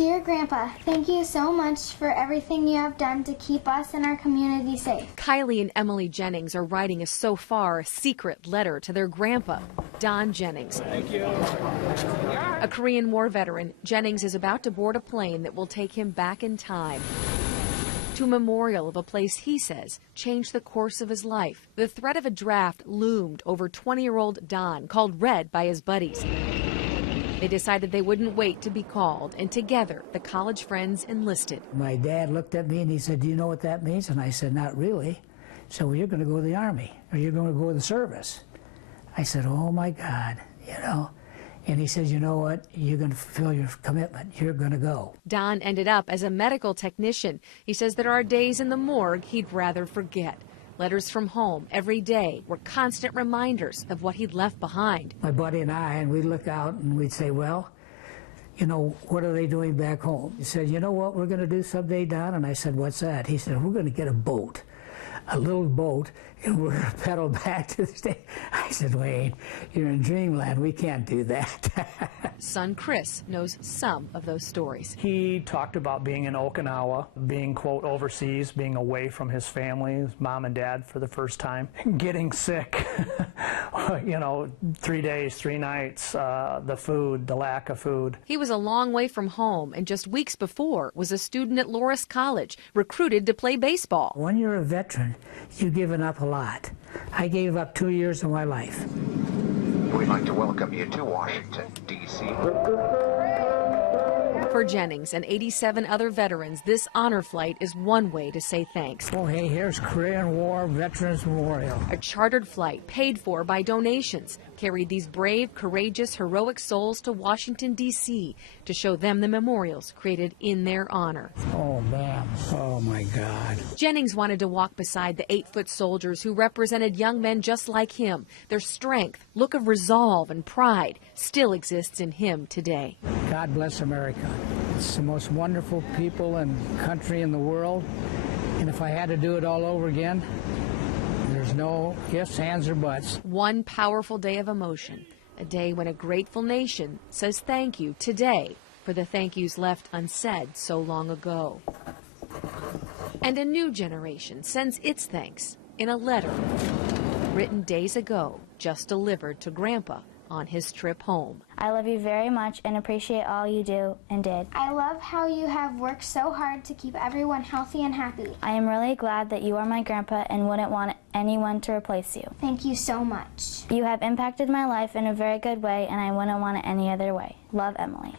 Dear Grandpa, thank you so much for everything you have done to keep us and our community safe. Kylie and Emily Jennings are writing a so far secret letter to their grandpa, Don Jennings. Thank you. A Korean War veteran, Jennings is about to board a plane that will take him back in time to a memorial of a place he says changed the course of his life. The threat of a draft loomed over 20-year-old Don, called Red by his buddies. They decided they wouldn't wait to be called, and together the college friends enlisted. My dad looked at me and he said, "Do you know what that means?" And I said, "Not really." So, "Well, you're going to go to the Army, or you're going to go to the service." I said, "Oh my God, you know." And he said, "You know what? You're going to fulfill your commitment. You're going to go." Don ended up as a medical technician. He says there are days in the morgue he'd rather forget. Letters from home every day were constant reminders of what he'd left behind. My buddy and I, and we'd look out and we'd say, "Well, you know, what are they doing back home?" He said, "You know what we're going to do someday, Don?" And I said, "What's that?" He said, "We're going to get a boat, a little boat, and we're going to pedal back to the state." I said, "Wayne, you're in dreamland. We can't do that." Son Chris knows some of those stories. He talked about being in Okinawa, being, quote, overseas, being away from his family, his mom and dad for the first time, getting sick, you know, 3 days, 3 nights, the food, the lack of food. He was a long way from home, and just weeks before was a student at Loras College, recruited to play baseball. When you're a veteran, you've given up a lot. I gave up 2 years of my life. We'd like to welcome you to Washington, D.C. For Jennings and 87 other veterans, this honor flight is one way to say thanks. Oh, hey, here's Korean War Veterans Memorial. A chartered flight paid for by donations carried these brave, courageous, heroic souls to Washington, D.C. to show them the memorials created in their honor. Oh, man. Oh, my God. Jennings wanted to walk beside the 8-foot soldiers who represented young men just like him. Their strength, look of resolve, and pride still exists in him today. God bless America. It's the most wonderful people and country in the world. And if I had to do it all over again, there's no ifs, ands, or buts. One powerful day of emotion, a day when a grateful nation says thank you today for the thank yous left unsaid so long ago. And a new generation sends its thanks in a letter written days ago, just delivered to Grandpa on his trip home. I love you very much and appreciate all you do and did. I love how you have worked so hard to keep everyone healthy and happy. I am really glad that you are my grandpa and wouldn't want anyone to replace you. Thank you so much. You have impacted my life in a very good way and I wouldn't want it any other way. Love, Emily.